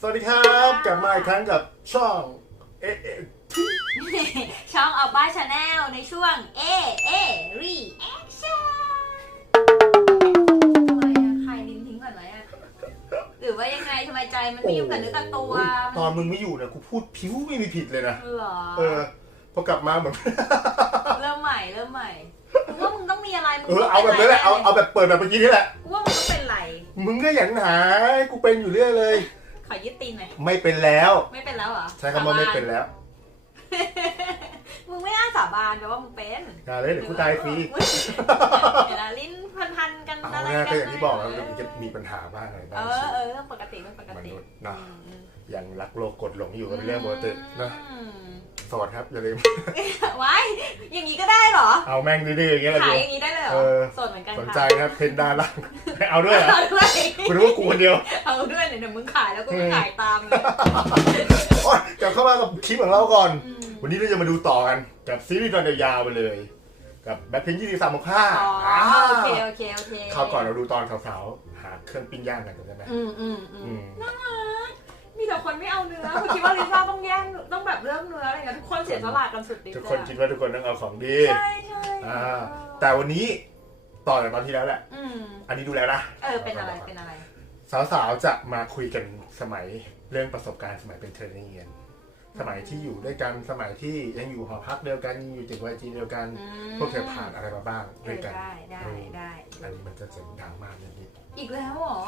สวัสดีครับกลับมาอีกครั้งกับช่องเอ๊ะเอ๊ะช่องออกบ้านชาแนลในช่วงเอเอรีแอคชั่นทำไมอะใครลิ้นทิ้งก่อนไหมอะหรือว่ายังไงทำไมใจมันไม่อยู่กับเนื้อกับตัวตอนมึงไม่อยู่เนี่ยกูพูดผิวไม่มีผิดเลยนะเหรอเออพอกลับมาเหมือนเริ่มใหม่เริ่มใหม่กูว่ามึงต้องมีอะไรมึงเออเอาแบบนี้แหละเอาเอาแบบเปิดแบบเมื่อกี้นี่แหละกูว่ามึงต้องเป็นไรมึงก็อย่างหาให้กูเป็นอยู่เรื่อยเลย ขอยึดตีนหน่อย ไม่เป็นแล้ว ไม่เป็นแล้วเหรอใช้คำว่าไม่เป็นแล้วมึงไม่น่าสาบานแปลว่ามึงเป็นอย่าเลยเดี๋ยวกูตายฟรีเดี๋ยวนะลิ้นพันๆกันเอาอะไรเนี่ยกัก็นอย่างที่บอกแล้วมันจะมีปัญหาบ้างอะไรเอบ้างอเออเรื่องปกติเรื่องปกมตินุษย์เนาะอืมอืมยังรักโลกกดหลงอยู่กับเรื่องปกตินะ อืม สวัสดีครับ อย่าลืม ไว้อย่างนี้ก็ได้เหรอ เอาแม่งดื้อๆอย่างเงี้ยแหละขายเดี๋ยวอย่างนี้ได้เลยเหรอเออโสดเหมือนกันสนค่ะใจนะเพนด้านล่างเอาด้วยเหรอเอาด้วยคุณนึกว่ากูคนเดียว เอาด้วยเดี๋ยวมึงขายแล้วก็ขายตามเลยโอ๊ยกลับเข้ามากับคลิปของเราก่อนอืมวันนี้เราจะมาดูต่อกันกับซีรีส์ตอนยาวๆไปเลยกับแบ็คพิงยี่สิบสามหกห้าอ๋อโอเคโอเคโอเคคราวก่อนเราดูตอนสาวๆหาเครื่องปิ้งย่างกันจำได้ไหมอืมอืมอือืมมมีแต่คนไม่เอาเนื้อคุณคิดว่าลิซ่าต้องแย่งต้องแบบเริ่มเนื้อ อะไรเงี้ยทุกคนเสียสละกันสุดฤทธิ์ทุกคนคิดว่าทุกคนต้องเอาของดีใช่ใช่อ่าแต่วันนี้ต่อจากตอนที่แล้วแหละอืมอันนี้ดูแล้วนะเออเป็นอะไรเป็นอะไร สาวๆจะมาคุยกันสมัยเรื่องประสบการณ์สมัยเป็นเทรนนิ่งเรียนสมัยที่อยู่ด้วยกันสมัยที่ยังอยู่หอพักเดียวกันยังอยู่ตึกวจีเดียวกันอืมพวกเธอผ่านอะไรมาบ้างเอด้วยอกันได้ได้ได้อันนี้มันจะเสียงดังมากนิดนิดอีกแล้วเหรอ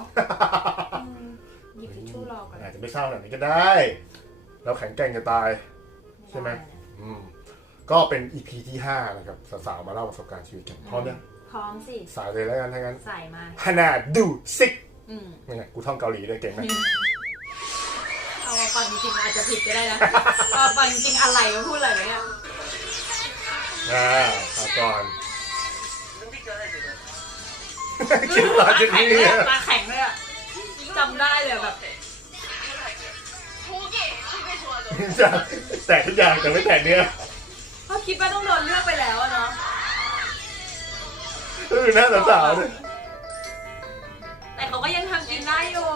อืมหยิบทิชชู่รอก่อนอาจจะไม่เศร้าแบบนี้ก็ได้ เราแข็งแกร่งจะตาย ใช่ไหมอืมก็เป็น EP ที่ 5 นะครับ สาวๆมาเล่าประสบการณ์ชีวิตกันพร้อมยังพร้อมสิ สายเลยแล้วกันทั้างนั้นใส่มาฮานาดูซิกอืมนี่ไงกูท่องเกาหลีด้วยเก่งไหมเอามาฟังจริงๆอาจจะผิดก็ได้นะเอามาฟังจริงๆอะไรก็พูดอะไรไหมอะอ่าเอาก่อนคิดตอนจะแข็นี่งเลยอะตาแข็งเลยอะจำได้เลยแบบ จะแตกทุกอย่างแต่ไม่แตกเนื้อเขาคิดว่าต้องโดนเลือกไปแล้วอะเนาะเออหน้าสาวๆเนี่ยแต่เขาก็ยังทำกินได้อยู่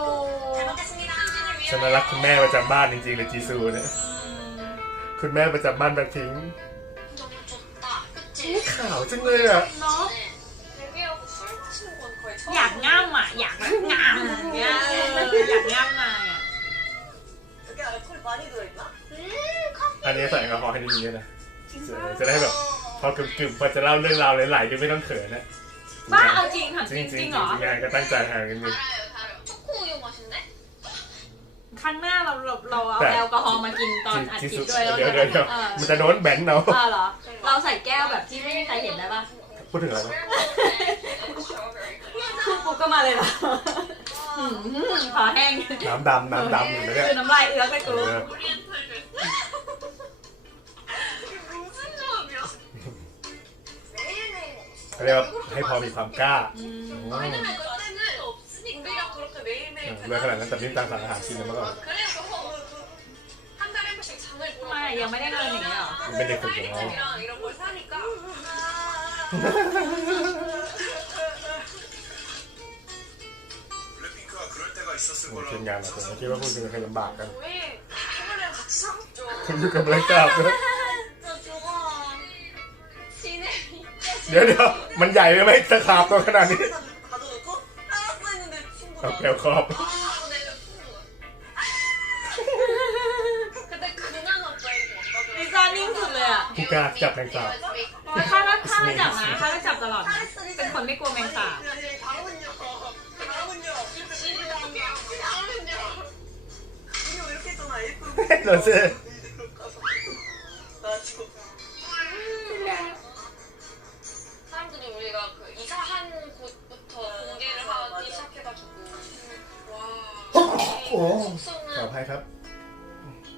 ฉันน่ารักคุณแม่ประจำบ้านจริงๆเลยจีซูเนี่ยอืมคุณแม่ประจำบ้านแบบทิ้งขาวจังเลยอะเนาะอยากง่ามอะ อยากแบบง่ามอย่างเงี้ยเอออยากง่ามมาอะ อันนี้ใส่แอลกอฮอล์ให้ดีๆนะจะจะได้แบบ พอกึ่มๆพอจะเล่าเรื่องราวไหลๆก็ไม่ต้องเขินนะ บ้าเอาจริงถาม จ จ ริ ริ ง ง จ จ ริ ริ ง งเหรอ จริงๆก็ตั้งใจหากันดี 초코 우유 맛인데? ครั้งหน้าเราเราเราเอา แต่ แอลกอฮอล์มากินตอนอัด จี คลิ ซู ปด้วยแล้ว เดี๋ยวเดี๋ยวเดี๋ยว เออ มันจะโดนแบนเนาะ เออเหรอ เราใส่แก้วแบบที่ไม่มีใครเห็นได้ปะ พูดถึงอะไรนะ พูดปุ๊บก็มาเลยเหรอหืมขอแห้ง น้ำดำน้ำดำอยู่นะเนี่ย คือน้ำลายเอื้อกไปกู เออ 무슨 เขาเรียกว่าให้พอมีความกล้า อืม อืม 왜냐면 그때는 없으니까 우리가 그렇게 매일매일 เรื่องขนาดนั้นแต่นี่ตังสั่งอาหารกินนะเมื่อก่อน 그래서 한 달에 한 번씩 장을 ทำ 보러 ไมยังไม่ได้เงินอย่างเงี้ยเหรอ มันเป็นเด็กฝึกของเรา 이랑 이런 걸 사니까 ทีมงานเราผมคิดว่าพวกคุณเคยลำบากกัน 왜 초콜릿 같이 사 먹죠 คุณอยู่กับแรงกล้าด้วย ดี๋ยวเดี๋ยวมันใหญ่ไหมตะขาบตัวขนาดนี้ 가져놓고 따라고 했는데 친구가 เอาแก้วครอบ 아 내가 근데 그냥 아빠이고 ลิซ่านิ่งสุดเลยอ่ะ ผู้กล้าจับแรงกล้า ข้าถ้าข้าไม่จับนะข้าจะจับตลอดนะเป็นคนไม่กลัวแมงสาบ 다음은요 다음은요 다음은요 이거 이렇게 했잖아 예쁘고 เราเซ่ 가 ขอ 숙소는 อภัยครับ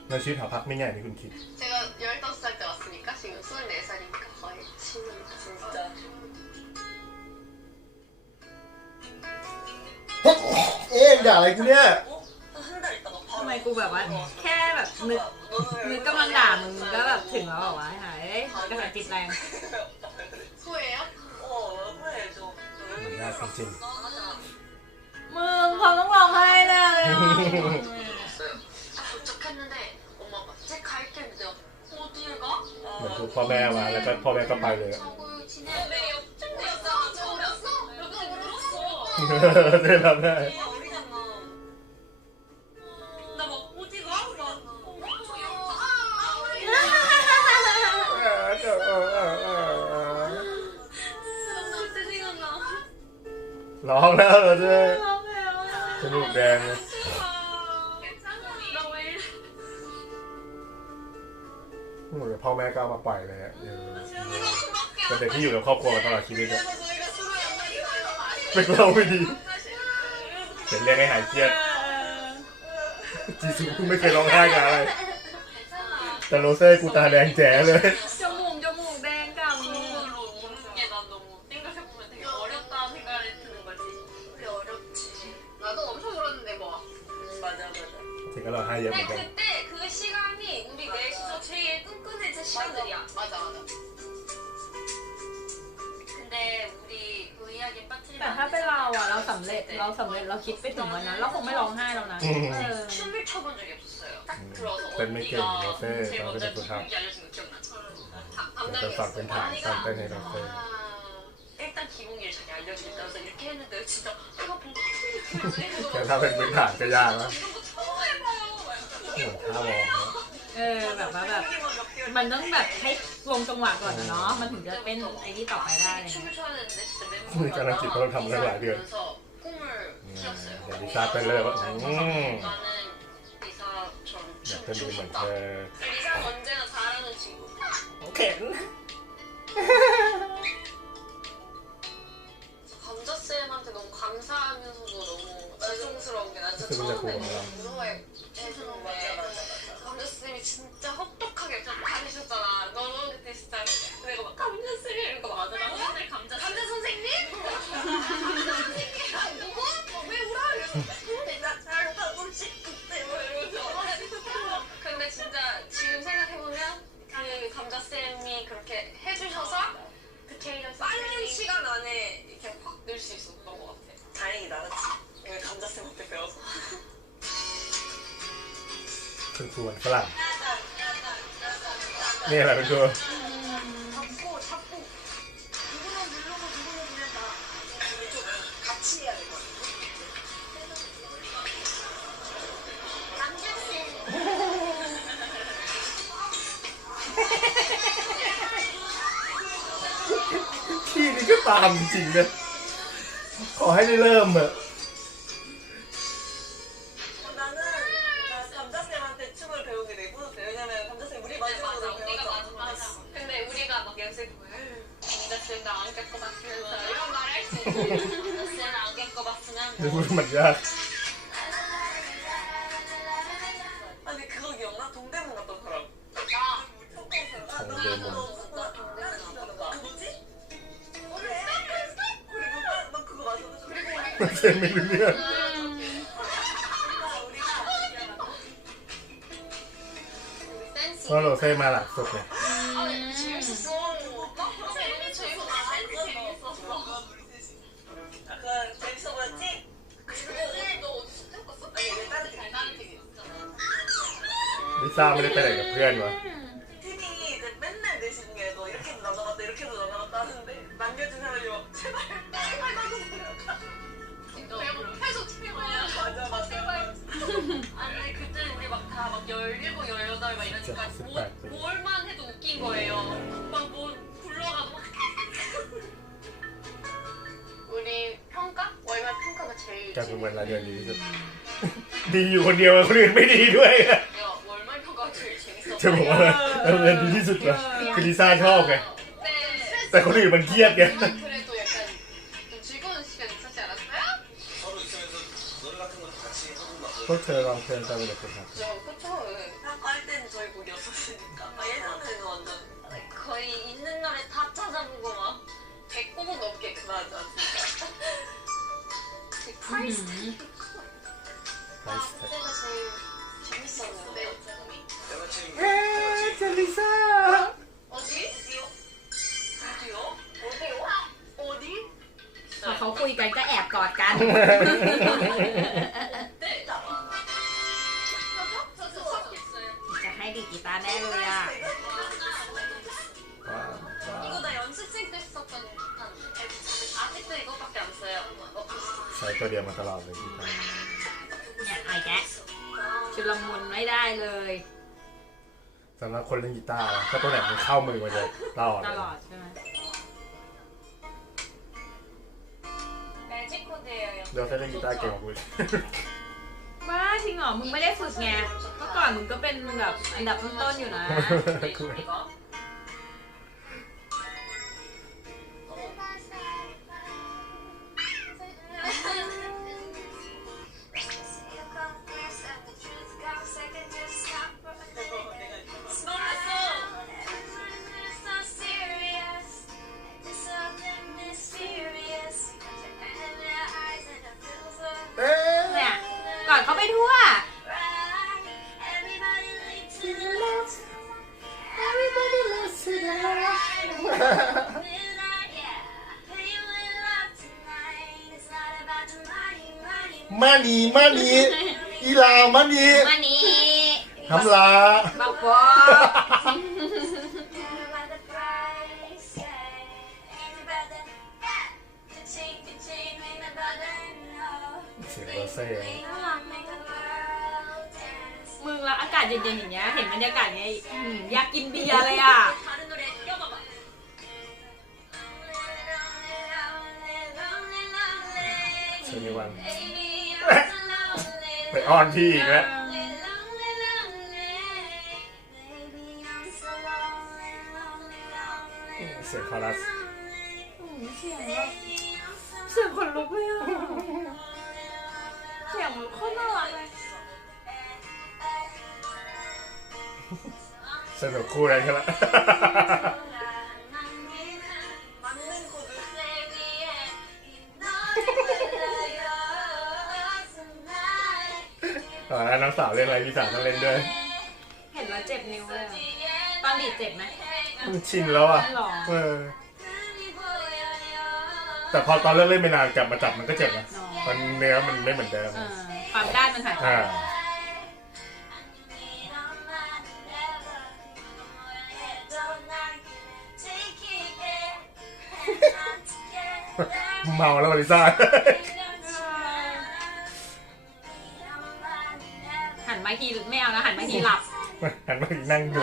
ในชีวิตหอพักไม่ง่ายนี่คุณคิด 제가 15살 때 왔으니까 지금 24살이니까 거의 친구니까 진짜 เอ๊ะด่าอะไรกูเนี่ย 한 달 있다가 ทำไมกูแบบว่า แค่แบบนึกนึกกำลังด่ามึงมึงก็แบบถึงแล้วเหรอวะหายกระแสจิตแรง 후회해요? 어 후회해줘 มันน่าจริง มึงเขาต้องร้องไห้แน่เลยอะ 아, 도착했는데 엄마가 이제 갈게 그죠? 어디에 가? เหมือนถูกพ่อแม่มาแล้วก็พ่อแม่ก็ไปเลยอะ 저기 지내야 돼. 울었어? 저 울었어? 여기 울었어. เล่นรับได้ 나 어리잖아. 나 막 어디 가? 막 엄청 영화. 아, 우리 ร้องแล้วเหรอเจ๊ 아, รูปแดงเหรือพ่อแม่ก็เามาปล่อยเลยอะเออป็นเด็กที่อยู่กับครอบครัวตลอดชีวิตอะเป็นเราไม่ดีเป็นเรื่องให้หายเครียดจีซูไม่เคยร้องไห้กับอะไรแต่โรเซ่กูตาแดงแจ๋เลย 나도 엄청 울었는데 뭐 맞아 맞아 ถึงก็ร้องไห้เยอะเหมื 근데 อนกัน 그때 그 시간이 우리 넷이서 제일 끈끈해진 시간들이야 맞아 맞아 근데 우리 그 이야기 빠뜨리면 แต่ถ้าเป็นเราอะเราสำเร็จเราสำเร็จเราคิดไปถึงวันนั้นเราคงไม่ร้องไห้แล้วนะเออ 춤을 춰본 적이 없었어요 딱 음, 들어서 팬 메이킹, 언니가 요새 제일 먼저 나도 그렇고 기분이 알려준 거 기억나? 약간 빡센 다 빡센 애라서. 일단 기본기를 자기 알려주겠다 그래서 이렇게 했는데 진짜 내가 보고 แต่ถ้าเป็นพื้นฐานก็ยากนะ 이런 거 처음 해봐요 เหมือนท่าวอร์มนะ เออแบบว่าแบบ มันต้องแบบให้วงจังหวะก่อนอะเนาะ มันถึงจะเป็นไอ้นี่ต่อไปได้อะไร 춤을 เงี้ย 춰야 되는데 진짜 멤버가 음, 까랑 뒷걸음 담는 거 아니에요? 그래서 꿈을 키웠어요 야, 리사 뺄래? 음. 나는 리사처럼 춤 อยากจะมี 추고 เหมือน 싶다 เธอ 리사는 언제나 잘하는 친구 เข็น 처음에 너무 무서워해. 해주는데 감자쌤이 진짜 혹독하게 좀 가르쳤잖아. 너무 그때 진짜 내가 막 감자쌤 이러고 막 하잖아. 맨날 감자 감자 선생님? 감자 선생님? 누구? 어, 왜 울어? 이러면서. 나 잘하고 싶대 뭐 이러면서. 근데 진짜 지금 생각해보면 그 감자쌤이 그렇게 해주셔서 그 제일 빠른 시간 안에 이렇게 확 늘 수 있었던 것 같아. คุณครูฝรั่งนี่แหละคุณครูที่นี่ก็ตามจริงเลยขอให้ได้เริ่มเถอะ 야. 아니 그거 기억나? 동대문 갔던 사람. 아, 나. 동대문. 그 뭐지? 그래. 그리고 그, 나- 나 그거 세밀면. 우리가 ลิซ่าไม่ได้ไปไหนกับเพื่อนวะ 팀이 그 맨날 내 시중에 너 이렇게도 나눠봤다 이렇게도 나눠봤다 하는데 남겨진 사람이 막 제발 제발 나도 들어가. 너 옆에서 태워야. 맞아 맞아. 제발. 아니 그때 우리 막 다 막 열일곱 열여덟 막 이러니까 뭐, 뭘만 해도 웃긴 거예요. 막 뭐 불러가도 막 우리 평가? 월말 평가가 제일 การเป็น 재밌- วันรายเดือนดีที่สุด ดีอยู่คนเดียวอะคนอื่นไม่ดีด้วยอะ จะบอกว่ารายเดือนดีที่สุดวะคือลิซ่าชอบไง 네. แต่คนอื่นมันเครียดไง 그래도 약간 좀 즐거운 시간 있었지 않았어요? 서로 있으면서 노래 같은 것도 같이 하고 막 พวกเธอลองเพลงกันเลยครับ 저 그쵸. 학과 할 때는 저희 곡이 없었으니까 아, 예전에는 완전 거의 있는 노래 다 찾아보고 막 100곡은 넘게 맞아 진짜 그 프라이스 ไ อดกัน จะให้ดีกีตาร์แน่เลยอะ 이거 나 연습생 때 썼던 아, 아직도 이것밖에 안 써 요. 어, ใช้ตัวเดียวมาตลอดเลยกีตาร์เนี่ยไอ้แกะชุลมุนไม่ได้เลย สำหรับคนเล่นกีตาร์ถ้าตัวไหนมันเข้ามือมันจะตลอดตเลยลอดใช่ไหม เดี๋ยวถ้าเล่นกีตาร์เก่งกว่ากูบ้าจริงเหรอ มึงไม่ได้ฝึกไง เมื่อก่อนมึงก็เป็นแบบอันดับต้นๆอยู่นะ이 เสียงโรเซ่มึงละอากาศเย็นๆอย่างเงี้ย เห็นบรรยากาศเงี้ยออยากกินเบียร์เลยอะ เชนิวัน ไปอ้อนพี่อีกแล้ว อรัสเสียงแบบเสียงคนลุกเลยอะเสียงคนรน่ารักเลยสนุกคู่อะไรกันละตอนนั้นน้องสาวเล่นอะไรพี่สาวต้องเล่นด้วย เห็นแล้วเจ็บนิ้วเลยตอนดีเจ็บไหม มันชินแล้วอะไม่หรอเออ แต่พอตอนเลิกเล่นไม่นานกลับมาจับมันก็เจ็บนะอ๋อมันเนื้อมันไม่เหมือนเดิม เออความด้านมันหายไปอ่า เมาแล้วมาริซ่า หันมาทีไม่เอาแล้วหันมาทีหลับ หันมาอีกนั่งดู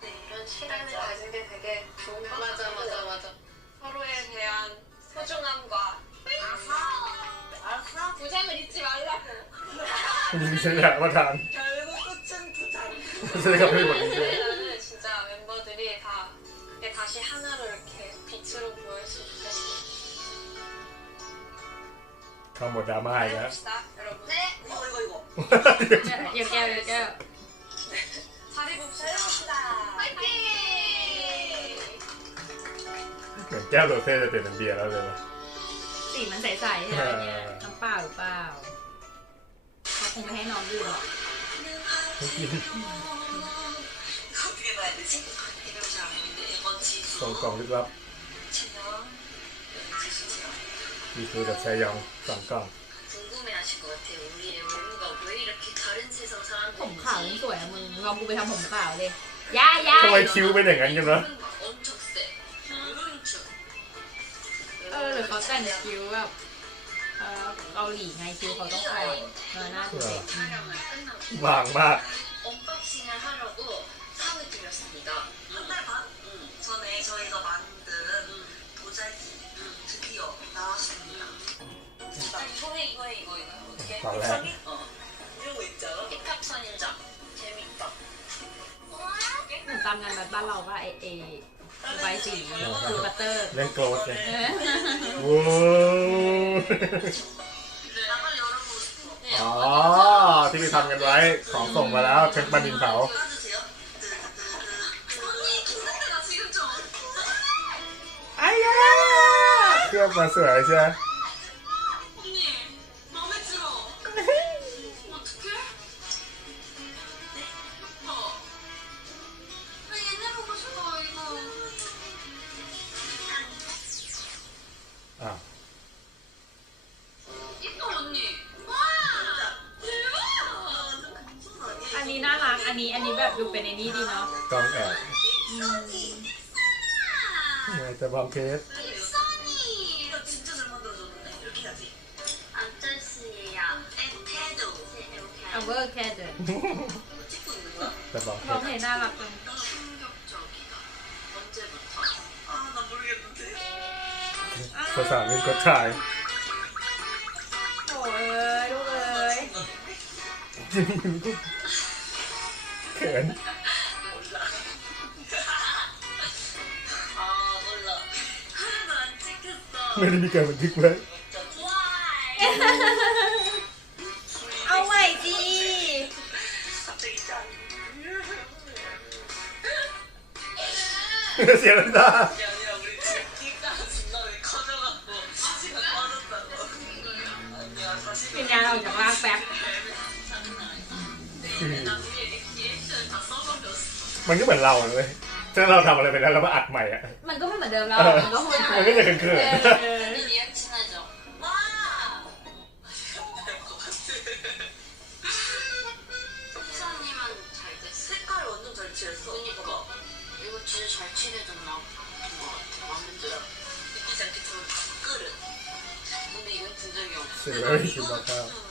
네, 이런 시간을 가진 게 되게 좋은 것 같아요. 맞아, 맞아. 맞아. 서로에 대한 소중함과 아하 부장을 잊지 말라고. 인생을 알아간 결국 끝은 부장. 생각을 해보는데 나는 진짜 멤버들이 다 이렇게 다시 하나로 이렇게 빛으로 보일 수 있게 그럼 뭐 남아야 해봅시다, 여러분. 네. 어, 이거 이거 이거. 네. 여기요, 여기요. 잘해봅시다. เหมือนแก้วโรเซ่จะเปลี่ยนเป็นเบียร์แล้วเลยนะสีมันใสๆใช่ไหมเนี่ยน้ำเปล่าหรือเปล่าเขาคงไม่ให้น้องดื่มหรอกส่งกล่องลึกลับมีคือกับชายองสองกล่องผมขาวยังสวยอะมึงลองกูไปทำผมเปล่าเลย ย่าย่า ทำไมคิ้วเป็นอย่างนั้นกันวะ 엄청 세. 오른쪽. เออหรือเขาแต่งคิ้วแบบเออเกาหลีไงคิ้วเขาต้องอ่อนเออหน้าดูเด็กอืม 촬영을 끝나고 บางมาก 언박싱을 하려고 상을 드렸습니다. 한 달 반 전에 저희가 만든 도자기 드디어 나왔습니다. 아니, 이거에 이거에 이거 이거 어떻게? ตอนแรก 어. 이런 거 있잖아. 힙합 선인장. ตามงานวับ้านเราว่าไอเอใบสีคือบัตเตอร์เล่นโกรธเลยว้าวอ๋อ ที่ไปทำกันไว้ของส่งมาแล้วเช็คบันดินเผาไอ้ยาเครื่องมาสวยใช่ไหม ดูเป็นไอ้นี่ดีเนาะ กล้องแอบเนี่ยจะบอกเคส 써니. 이거 진짜 잘 만들어줬는데 이렇게 해야지 안전씨야. 에테도. 이렇게. เอาเวอร์แค่เดิน 찍고 있는 거야? จะบอกเค ร้อง ส เพลงน่ารักจัง 충격적이다. 언제부터? 아 나 모르겠는데 ภาษาเล่นกดถ่าย โอ้ยลูกเอ้ย ขินไม่ได้มีการบันทึกไว้เอาใหม่ดีเสียงดัง มันก็เหมือนเราเลยถ้าเราทำอะไรไปแล้วเรามาอัดใหม่อ่ะ มันก็ไม่เหมือนเดิมแล้ว เออ มันก็พูด มันก็จะเขิน เออ 언니 리액 친하죠? 와! 수사님은 잘 됐어. 색깔 완전 잘 칠했어 그니까 봐봐 이거 진짜 잘 칠해줬나 같은 것 같아. 마음에 들어. 느끼지 않겠지만 밥그릇 근데 이건 든 적이 ๆ 없어. เสียเลยคือบอกว่า 좀 애매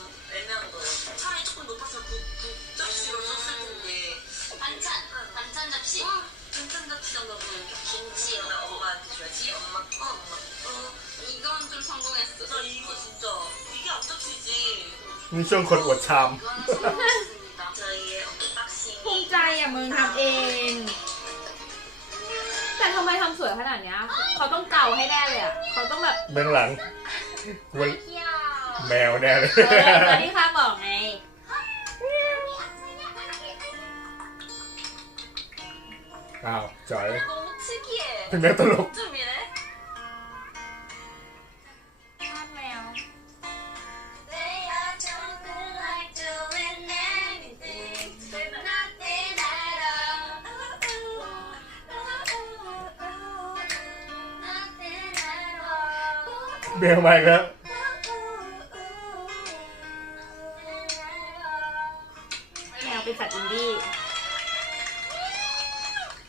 มีช่วงคนอวดชาม ภูมิใจอะมึงทำเอง แต่ทำไมทำสวยขนาดเนี้ย เขาต้องเก่าให้แน่เลยอะ เขาต้องแบบเบื้องหลังวันแมวแน่เลย เออเหมืนที่ข้าบอกไง อ้าวจ๋อย เป็นแม่ตลก all. แมวมาอีกแล้วแมวเป็นสัตว์อินดี้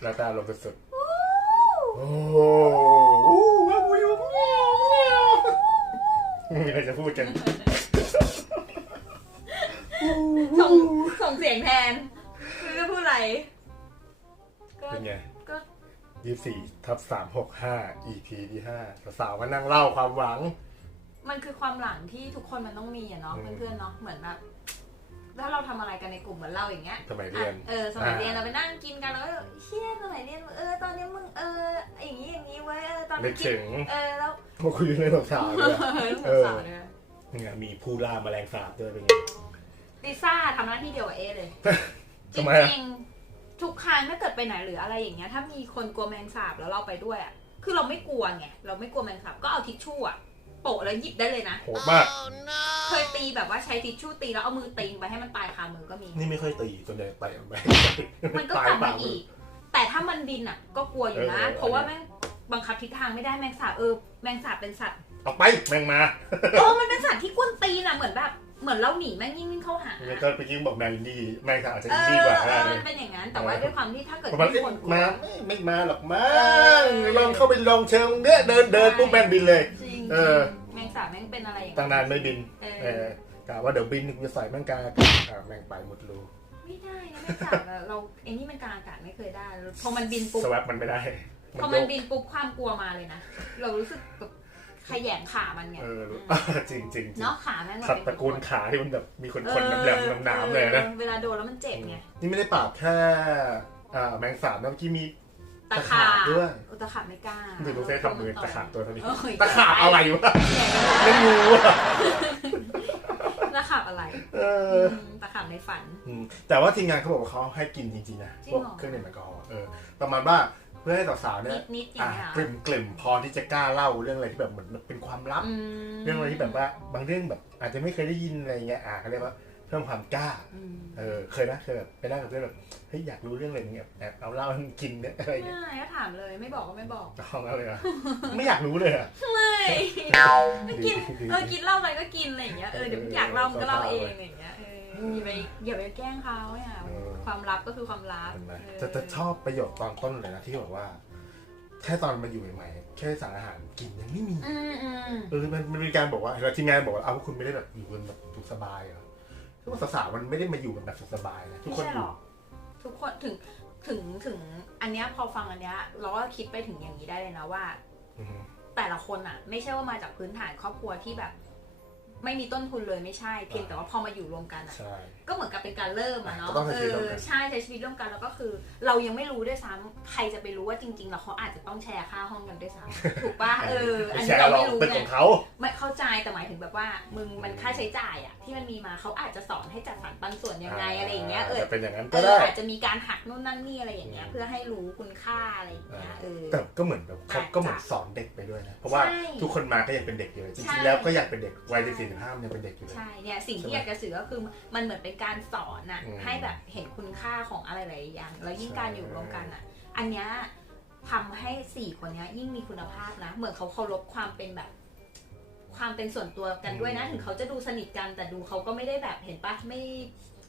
แล้วตาลงสุดๆโอ้โหว้าววิวมีอะไรจะพูดกันส่งส่งเสียงแทนไม่รู้จะพูดอะไรก็เป็นไง ก็ยี่สี่ทับสามหกห้า EP ที่ห้าสาวๆมานั่งเล่าความหวัง มันคือความหลังที่ทุกคนมันต้องมีอะเนาะอืมเพื่อนๆเนาะเหมือนแบบถ้าเราทำอะไรกันในกลุ่มเหมือนเราอย่างเงี้ยสมัยเรียน อะเออสมัยเรียนอ่าเราไปนั่งกินกันแล้วก็เชี่ยสมัยเรียนเออตอนนี้มึงเอออย่างนี้อย่างนี้ไว้ยเออตอนนึนี้กคิถึดงเออแล้วมาคุยเรื่องสาวๆด้วยเออเออ สาวเนี่ยเนี่ยมีผู้ล่าแมลงสาบด้วยเป็นไงลิซ่าทำหน้าที่เดียวกับเอเลย จทำไมอะ ริงๆ ทุกครั้งถ้าเกิดไปไหนหรืออะไรอย่างเงี้ย ถ้ามีคนกลัวแมงสาบแล้วเราไปด้วยอะคือเราไม่กลัวไงเราไม่กลัวแมงสาบก็เอาทิชชู่อะโปะแล้วหยิบได้เลยนะ โหดมาก เคยตีแบบว่าใช้ทิชชู่ตีแล้วเอามือตีไปให้มันตายคามือก็มี นี่ไม่ค่อยตีส่วนใหญ่ไปเอาไปมันก็ตายกลับเปมาล่าอีก แต่ถ้ามันบินอะ ก็กลัวอยู่นะเออเพราะว่าแม่งบังคับทิศทางไม่ได้แมงสาบเออแมงสาบเป็นสัตว์ ออกไปแมงมาโอ้มันเป็นสัตว์ที่กวนตีนอะเหมือนแบบ เหมือนเราหนีแม่งยิ่งวิ่งเข้าหาแล้วก็ไปยิ่งบอกแมงดีแมงสาบอาจจะเอดีอกว่าเอได้อเลมัยนเป็นอย่างนั้น แต่ว่าด้วยความที่ถ้าเกิดประมาณมีเอ๊ะคนกลัว มาไม่ไม่มาหรอกมั้เอองลองเข้าไปลองเชิงเนี่ยเดินเดินปุ๊บแมงบินเลย จริงเออ แมงสาบแม่งเป็นอะไรอย่างตั้งนานไม่บินเอเอออกะว่าเดี๋ยวบินจะใส่แมงกาอ่าแมงไปหมดรูไม่ได้นะแมงสาบอะเราไอ้นี่มันกลางอากาศไม่เคยได้พอมันบินปุ๊บ สวับมันไม่ได้พอมันบินปุ๊บความกลัวมาเลยนะ เรารู้สึกแบบ ขยงขามันไงเออรู้มจริงจริงจริงเนาะขาแม่งแบบสัตว์ตระกูลขาที่มันแบบมีคนคนๆแหลมๆหนามๆเลยนะออเวลาโดนแล้วมันเจ็บไงนี่ไม่ได้ปราบแค่อ่าแมงสาบนะเมื่อกี้มีตะขาบตะขาบด้วยอุยตะขาบไม่กล้าเดี๋ยวรู้ใช้ทำมือตะขาบตัวเท่านี้เอ้ยตะขาบอะไรวะใหญ่ไม่งูอะตะขาบอะไรเออมตะขาบในฝันอืมแต่ว่าทีมงานเขาบอกว่าเขาให้กินจริงๆนะจริงพวกเหรอเครื่องดื่มแอลกอฮอล์เออประมาณว่า เพื่อให้สาวๆเนี่ยนิดๆอย่างเงี้ยกลิ่มกลิ่มๆพอที่จะกล้าเล่าเรื่องอะไรที่แบบเหมือนเป็นความลับอืมเรื่องอะไรที่แบบว่าบางเรื่องแบบอาจจะไม่เคยได้ยินอะไรเงี้ยอะเขาเรียกว่าเพิ่มความกล้าอืมเออเคยนะเคยแบบไปนั่งกับเพื่อนแบบเฮ้ยอยากรู้เรื่องอะไรเงี้ยแอบเอาเหล้าให้มันกินเนี่ยอะไรเงี้ยไม่ก็ถามเลยไม่บอกก็ไม่บอกเอาเอาเลยเหรอะไม่อยากรู้เลยอะไม่ไม่กินเออกินเหล้าอะไรก็กินอะไรอย่างเงี้ยเออเดี๋ยวอยากเล่ามันก็เล่าเองอะไรอย่างเงี้ยเออ อย่าไปอย่าไปแกล้งเขาเนี่ยความลับก็คือความลับเห็นไหมเออจะจะชอบประโยคตอนต้นเลยนะที่บอกว่า แค่ตอนมาอยู่ใหม่ๆแค่สารอาหารกินยังไม่มี อืมอืมเออมันมันมีการบอกว่าแล้วทีมงานบอกว่าเอาพวกคุณไม่ได้แบบอยู่กันแบบสุขสบายเหรอทุกสาวๆมันไม่ได้มาอยู่กันแบบสุขสบายนะทุกไม่คนใช่อหรยู่อกทุกคนถึงถึงถึงอันเนี้ยพอฟังอันเนี้ยเราก็คิดไปถึงอย่างนี้ได้เลยนะว่า อือฮึแต่ละคนอะ ไม่ใช่ว่ามาจากพื้นฐานครอบครัวที่แบบ ไม่มีต้นทุนเลยไม่ใช่ เพียงแต่ว่าพอมาอยู่รวมกันอะใช่ ก็เหมือนกับเป็นการเริ่มอะเนาะก็ต้องใช้เอชีวิตร่วมอกันใช่ใช้ชีวิตร่วมกันแล้วก็คือ เรายังไม่รู้ด้วยซ้ำใครจะไปรู้ว่าจริงๆแล้วเขาอาจจะต้องแชร์ค่าห้องกันด้วยซ้ำถูกปะเออ อันไม่นี้ใช่เราเราไม่รู้เป็นไงของเขา ไม่เข้าใจแต่หมายถึงแบบว่า มึงมันค่าใช้จ่ายอะที่มันมีมาเขาอาจจะสอนให้จัดสรรปันส่วนยังไงอะไรอย่างเงี้ยเออจะเป็นอย่างนั้นเอก็อได้ อาจจะมีการหักนู่นนั่นนี่อะไรอย่างเงี้ยเพื่อให้รู้คุณค่าอะไรอย่างเงี้ยเออ แต่ก็เหมือนแบบเขาอาจจะก็เหมือนสอนเด็กไปด้วยนะ เพราะว่าใช่ทุกคนมาก็ยังเป็นเด็กอยู่เลยจใช่ ริงๆแล้วก็อยากเป็นเด็กวัยสิบสี่สิบห้ามันยังเป็นเด็กอยู่เลย ใช่เนี่ยสิ่งใช่ที่ไหมอยากจะสื่อก็คือมันเหมือนเป็นการสอนอะอืม ให้แบบเห็นคุณค่าของอะไรหลายๆอย่าง แล้วยิ่งใช่การอยู่รวมกันอะอันเนี้ยทำให้สี่คนเนี้ยยิ่งมีคุณภาพนะ เหมือนเขาเคารพความเป็นแบบ ความเป็นส่วนตัวกันด้วยนะถึงเขาจะดูสนิทกันแต่ดูเขาก็ไม่ได้แบบเห็นปะไม่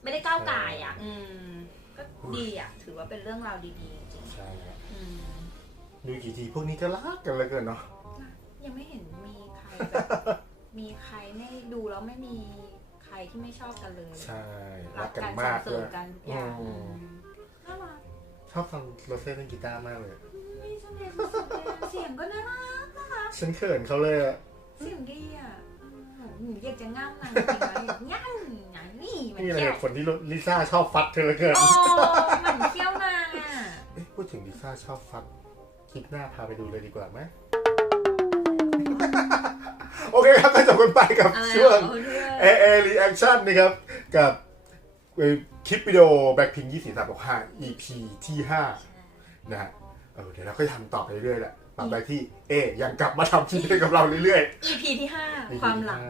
ไม่ได้ก้าวไก่ายอะอืม ก็ดีอะถือว่าเป็นเรื่องราวดีๆจริงใช่ครับๆอืมดูกี่ทีพวกนี้ก็รักกันเหลยเกินเนาะยังไม่เห็นมีใครแบบ มีใครไม่ดูแล้วไม่มีใค รที่ไม่ชอบกันเลยใช่รัรักกกันกันมากส่งเสริเลมยกันทุกอย่างอืม น่ารักชอบฟังโรเซ่เล่นกีตาร์มากเลย ไม่สนิทสุดเลยอะเสียงก็น่ารักน่ารักฉันเขินเขาเลยอะเสียงดีอะอืมหนูอยากจะง่ามนางจริงๆนะอยากง่ามนางนี่มันนี่อะไรเขี้ยเหวตุผลที่ลิซ่าชอบฟัดเธอเหลือเกินโอ้มันเขี้ยวนางอะเอ๊ะพูดถึงลิซ่าชอบฟัดคลิปหน้าพาไปดูเลยดีกว่าไหม โอเคครับก็จบกันไปกับอะไรช่วงเหรอเพื่อนเอเอรีแอคชั่นนะครับกับเอ่อคลิปวิดีโอแบ็คพิงยี่สี่สามห้า EP ที่ห้านะฮะเออเดี๋ยวเราก็ทำต่อไปเรื่อยๆแหละตามไปที่เอยังกลับมาทำคลิปให้กับเราเรื่อย EP ที่ห้าๆ EP ความหลังที่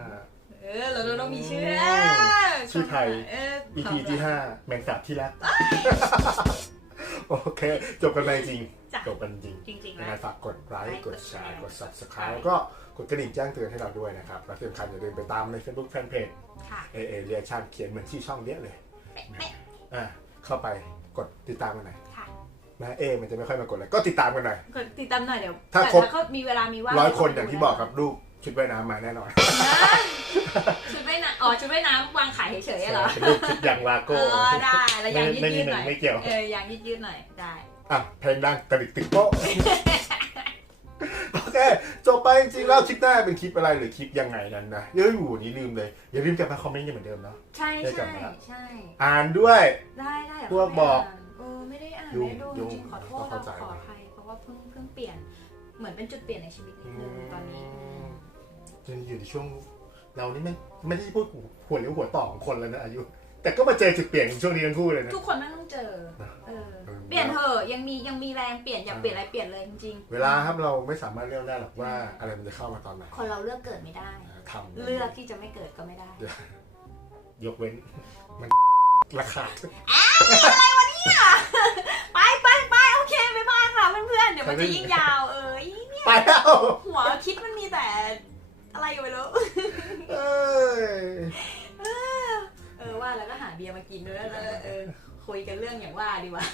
เออ เราต้องมีชื่ออืมชื่อไทย เออ5 EP ความหลังที่ห้าแมงสาบที่รักโอเค จบกันไปจริง จ้ะจบกันจริงจริงๆยังแล้ไงวฝากกดไลค์กดแชร์กด subscribe ใช่แล้วก็กดกระดิ่งแจ้งเตือนให้เราด้วยนะครับและที่สำคัญอย่าลืมไปตามใน Facebook Fanpage ค่ะ เอเอเรียชันเขียนเหมือนที่ช่องเนี้ยเลยเป๊ะอ่าเข้าไปกดติดตามกันหน่อยๆค่ะนะเอมันจะไม่ค่อยมากดเลยก็ติดตามกันหน่อย กดติดตามหน่อยเดี๋ยวถ้าแต่ครบเขามีเวลามีว่างร้อยคนอย่างที่บอกกับรูปชุดว่ายน้ำมาแน่นอนนะชุดว่ายน้ำอ๋อชุดว่ายน้ำวางขายเฉยๆอะเหรอ เป็นรูปชุดยังลาเอโก้ อได้แล้วอย่างยืไม่มีดๆหน่อยไม่เกี่ยว เอออย่างยืดๆหน่อยได้ อะเพลงดังกระดิกติ๊กโป๊ะ โอเค จบไปจริงๆแล้วคลิปหน้าเป็นคลิปอะไรหรือคลิปยังไงนั้นนะเยอะอยู่นี้ลืมเลย อย่าลืมกลับมาคอมเมนต์กันเหมือนเดิมเนาะ ใช่ได้กลัใช่บมาแล้ว ใช่อ่านด้วย ได้ได้เดี๋ยพวกบอกเออไม่ได้อ่านยุ่งไม่ได้ดูยุ่งจริงๆขอโทษต้องเข้าใจ ขออภัยเพราะว่าเพิ่งเพิ่งเปลี่ยนเหมือนเป็นจุดเปลี่ยนในชีวิตนิดนึงตอนนี้ยังอยู่ในช่วง เรานี่ไม่ไม่ได้พูดหัวเลี้ยวหัวต่อของคนแล้วนะอายุ แต่ก็มาเจอจุดเปลี่ยนของช่วงนี้ทั้งคู่เลยนะ ทุกคนแม่งต้องเจอนะเออเออเปลี่ยนเถอะยังมียังมีแรงเปลี่ยนอยากอ่าเปลี่ยนอะไรเปลี่ยนเลยจริงๆเวลาครับเราไม่สามารถเลือกได้หรอกว่าอะไรมันจะเข้ามาตอนไหนคนเราเลือกเกิดไม่ได้ ทำเลือกที่จะไม่เกิดก็ไม่ได้ ยกเว้น มันราคาไปไปไปโอเคบ๊ายบายค่ะเพื่อนๆเดี๋ยวมันจะยิ่งยาวเออยิ่งไปแล้วหัวคิดมันมีแต่อะไรอยู่ไม่รู้ เอ้ยเออว่า แล้วก็หาเบียร์มากินด้วยแล้วเออคุยกันเรื่องอย่างว่าดีว่า